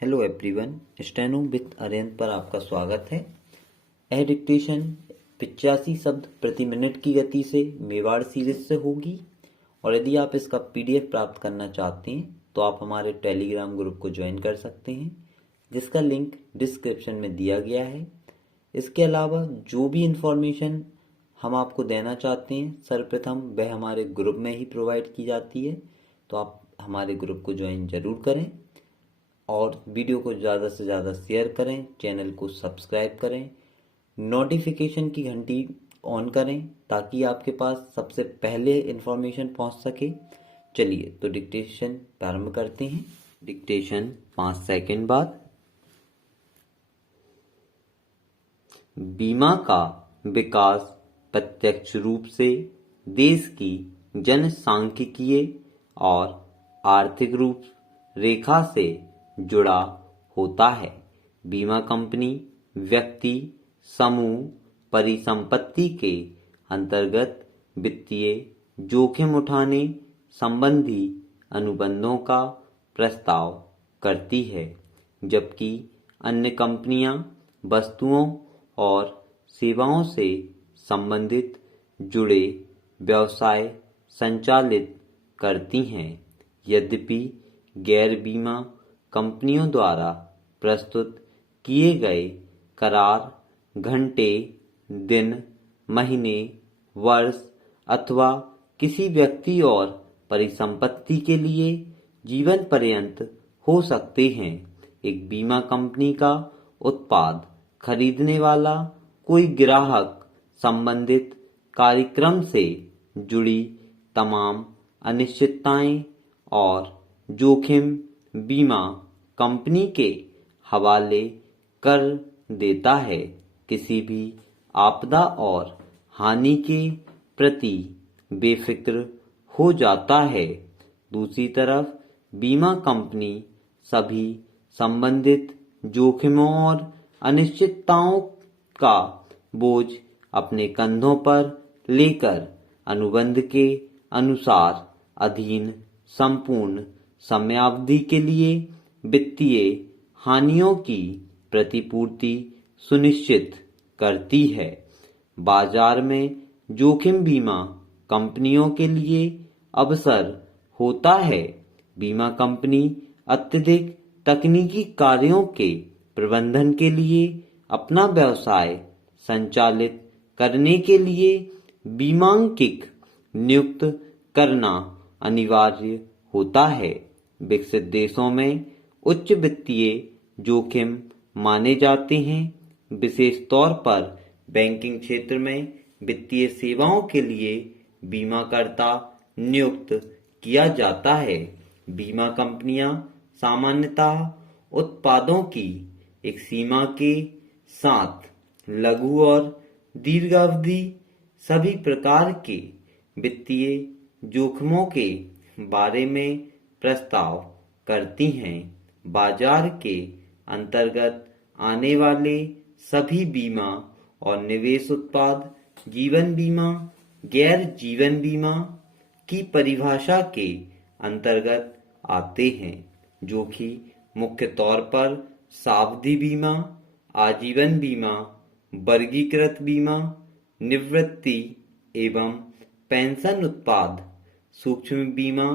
Hello everyone, steno with Arihant पर आपका स्वागत है। यह डिक्टेशन 85 शब्द प्रति मिनट की गति से मेवाड़ सीरीज से होगी और यदि आप इसका पीडीएफ प्राप्त करना चाहते हैं तो आप हमारे टेलीग्राम ग्रुप को ज्वाइन कर सकते हैं, जिसका लिंक डिस्क्रिप्शन में दिया गया है। इसके अलावा जो भी इंफॉर्मेशन हम आपको देना चाहते हैं सर्वप्रथम वह हमारे ग्रुप में ही प्रोवाइड की जाती है, तो आप हमारे ग्रुप को ज्वाइन जरूर करें और वीडियो को ज़्यादा से ज़्यादा शेयर करें, चैनल को सब्सक्राइब करें, नोटिफिकेशन की घंटी ऑन करें ताकि आपके पास सबसे पहले इन्फॉर्मेशन पहुंच सके। चलिए तो डिक्टेशन प्रारंभ करते हैं। डिक्टेशन 5 सेकंड बाद। बीमा का विकास प्रत्यक्ष रूप से देश की जनसांख्यिकीय और आर्थिक रूप रेखा से जुड़ा होता है। बीमा कंपनी व्यक्ति, समूह, परिसंपत्ति के अंतर्गत वित्तीय जोखिम उठाने संबंधी अनुबंधों का प्रस्ताव करती है, जबकि अन्य कंपनियां वस्तुओं और सेवाओं से संबंधित जुड़े व्यवसाय संचालित करती हैं। यद्यपि गैर बीमा कंपनियों द्वारा प्रस्तुत किए गए करार घंटे, दिन, महीने, वर्ष अथवा किसी व्यक्ति और परिसंपत्ति के लिए जीवन पर्यंत हो सकते हैं। एक बीमा कंपनी का उत्पाद खरीदने वाला कोई ग्राहक संबंधित कार्यक्रम से जुड़ी तमाम अनिश्चितताएं और जोखिम बीमा कंपनी के हवाले कर देता है। किसी भी आपदा और हानि के प्रति बेफिक्र हो जाता है। दूसरी तरफ बीमा कंपनी सभी संबंधित जोखिमों और अनिश्चितताओं का बोझ अपने कंधों पर लेकर अनुबंध के अनुसार अधीन संपूर्ण समयावधि के लिए वित्तीय हानियों की प्रतिपूर्ति सुनिश्चित करती है। बाजार में जोखिम बीमा कंपनियों के लिए अवसर होता है। बीमा कंपनी अत्यधिक तकनीकी कार्यों के प्रबंधन के लिए अपना व्यवसाय संचालित करने के लिए बीमांकित नियुक्त करना अनिवार्य होता है। विकसित देशों में उच्च वित्तीय जोखिम माने जाते हैं, विशेष तौर पर बैंकिंग क्षेत्र में वित्तीय सेवाओं के लिए बीमाकर्ता नियुक्त किया जाता है। बीमा कंपनियां सामान्यतः उत्पादों की एक सीमा के साथ लघु और दीर्घावधि सभी प्रकार के वित्तीय जोखिमों के बारे में प्रस्ताव करती हैं। बाजार के अंतर्गत आने वाले सभी बीमा और निवेश उत्पाद जीवन बीमा, गैर जीवन बीमा की परिभाषा के अंतर्गत आते हैं, जो कि मुख्य तौर पर सावधि बीमा, आजीवन बीमा, वर्गीकृत बीमा, निवृत्ति एवं पेंशन उत्पाद, सूक्ष्म बीमा,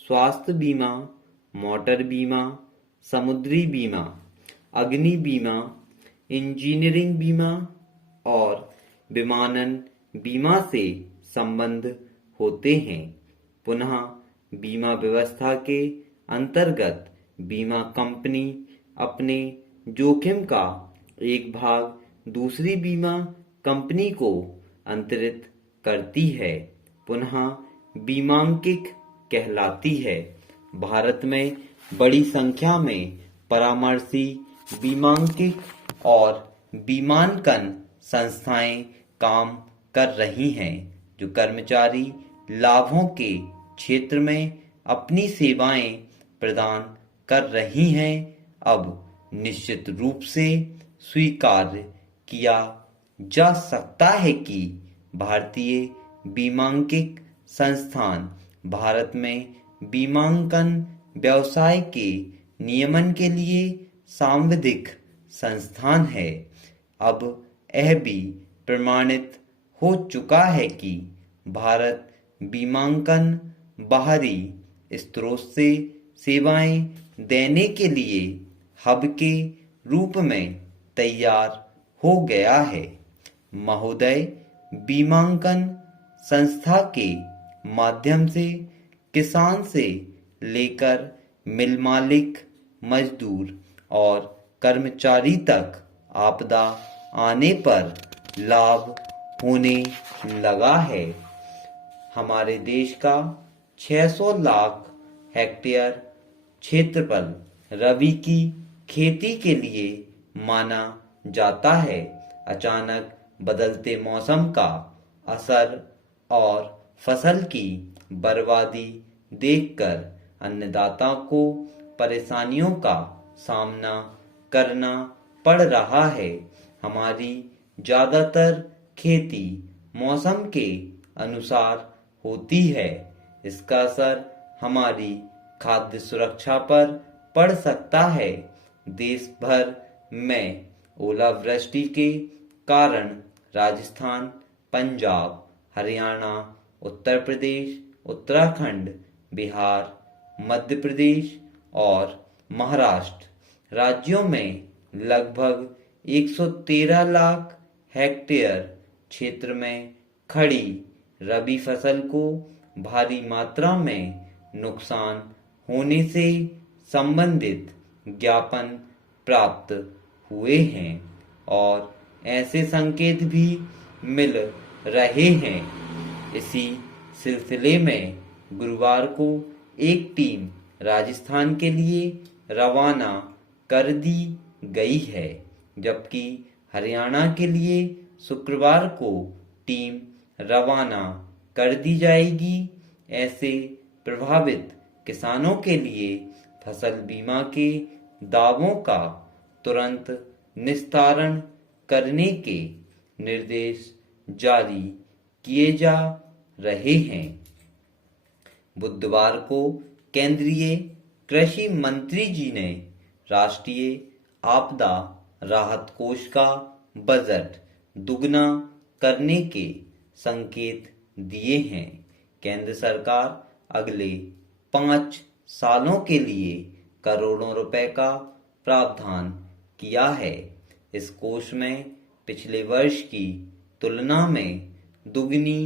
स्वास्थ्य बीमा, मोटर बीमा, समुद्री बीमा, अग्नि बीमा, इंजीनियरिंग बीमा और विमानन बीमा से संबंध होते हैं। पुनः बीमा व्यवस्था के अंतर्गत बीमा कंपनी अपने जोखिम का एक भाग दूसरी बीमा कंपनी को अंतरित करती है, पुनः बीमांकित कहलाती है। भारत में बड़ी संख्या में परामर्शी, बीमांकित और बीमांकन संस्थाएं काम कर रही हैं, जो कर्मचारी लाभों के क्षेत्र में अपनी सेवाएं प्रदान कर रही हैं। अब निश्चित रूप से स्वीकार किया जा सकता है कि भारतीय बीमांकित संस्थान भारत में बीमांकन व्यवसाय के नियमन के लिए सांविधिक संस्थान है। अब यह भी प्रमाणित हो चुका है कि भारत बीमांकन बाहरी स्रोत से सेवाएं देने के लिए हब के रूप में तैयार हो गया है। महोदय, बीमांकन संस्था के माध्यम से किसान से लेकर मिल मालिक, मजदूर और कर्मचारी तक आपदा आने पर लाभ होने लगा है। हमारे देश का 600 लाख हेक्टेयर क्षेत्रफल रबी की खेती के लिए माना जाता है। अचानक बदलते मौसम का असर और फसल की बर्बादी देखकर अन्नदाता को परेशानियों का सामना करना पड़ रहा है। हमारी ज्यादातर खेती मौसम के अनुसार होती है। इसका असर हमारी खाद्य सुरक्षा पर पड़ सकता है। देश भर में ओलावृष्टि के कारण राजस्थान, पंजाब, हरियाणा, उत्तर प्रदेश, उत्तराखंड, बिहार, मध्य प्रदेश और महाराष्ट्र राज्यों में लगभग 113 लाख हेक्टेयर क्षेत्र में खड़ी रबी फसल को भारी मात्रा में नुकसान होने से संबंधित ज्ञापन प्राप्त हुए हैं और ऐसे संकेत भी मिल रहे हैं। इसी सिलसिले में गुरुवार को एक टीम राजस्थान के लिए रवाना कर दी गई है, जबकि हरियाणा के लिए शुक्रवार को टीम रवाना कर दी जाएगी। ऐसे प्रभावित किसानों के लिए फसल बीमा के दावों का तुरंत निस्तारण करने के निर्देश जारी किए जा रहे हैं। बुधवार को केंद्रीय कृषि मंत्री जी ने राष्ट्रीय आपदा राहत कोष का बजट दुगना करने के संकेत दिए हैं। केंद्र सरकार अगले 5 सालों के लिए करोड़ों रुपए का प्रावधान किया है। इस कोष में पिछले वर्ष की तुलना में दुगनी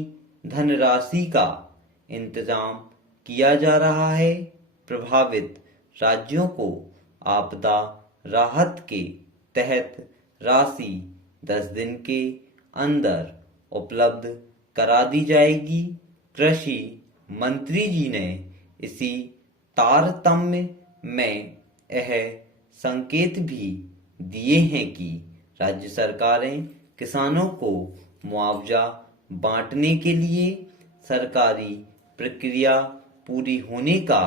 धनराशि का इंतजाम किया जा रहा है। प्रभावित राज्यों को आपदा राहत के तहत राशि 10 दिन के अंदर उपलब्ध करा दी जाएगी। कृषि मंत्री जी ने इसी तारतम्य में यह संकेत भी दिए हैं कि राज्य सरकारें किसानों को मुआवजा बांटने के लिए सरकारी प्रक्रिया पूरी होने का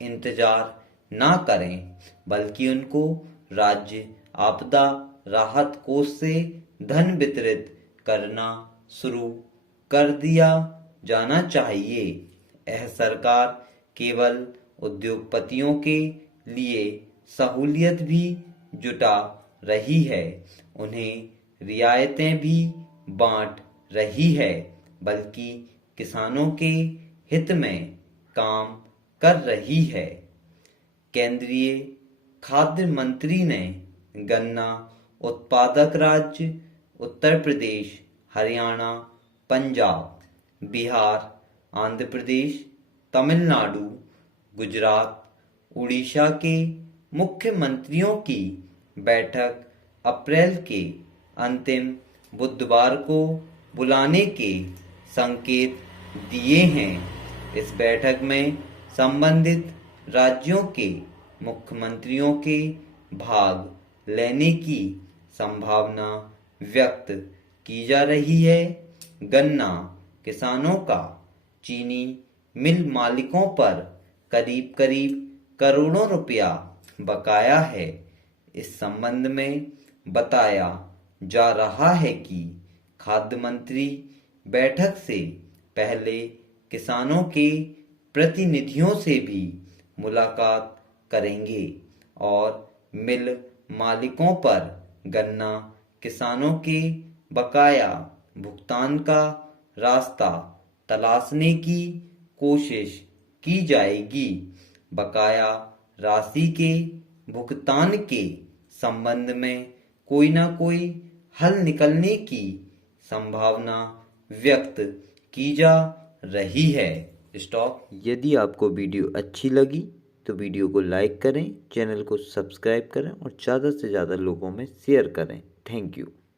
इंतजार ना करें, बल्कि उनको राज्य आपदा राहत कोष से धन वितरित करना शुरू कर दिया जाना चाहिए। यह सरकार केवल उद्योगपतियों के लिए सहूलियत भी जुटा रही है, उन्हें रियायतें भी बांट रही है, बल्कि किसानों के हित में काम कर रही है। केंद्रीय खाद्य मंत्री ने गन्ना उत्पादक राज्य उत्तर प्रदेश, हरियाणा, पंजाब, बिहार, आंध्र प्रदेश, तमिलनाडु, गुजरात, उड़ीसा के मुख्यमंत्रियों की बैठक अप्रैल के अंतिम बुधवार को बुलाने के संकेत दिए हैं। इस बैठक में संबंधित राज्यों के मुख्यमंत्रियों के भाग लेने की संभावना व्यक्त की जा रही है। गन्ना किसानों का चीनी मिल मालिकों पर करीब करीब करोड़ों रुपया बकाया है। इस संबंध में बताया जा रहा है कि खाद्य मंत्री बैठक से पहले किसानों के प्रतिनिधियों से भी मुलाकात करेंगे और मिल मालिकों पर गन्ना किसानों के बकाया भुगतान का रास्ता तलाशने की कोशिश की जाएगी। बकाया राशि के भुगतान के संबंध में कोई ना कोई हल निकलने की संभावना व्यक्त की जा रही है। स्टॉप। यदि आपको वीडियो अच्छी लगी तो वीडियो को लाइक करें, चैनल को सब्सक्राइब करें और ज़्यादा से ज़्यादा लोगों में शेयर करें। Thank you.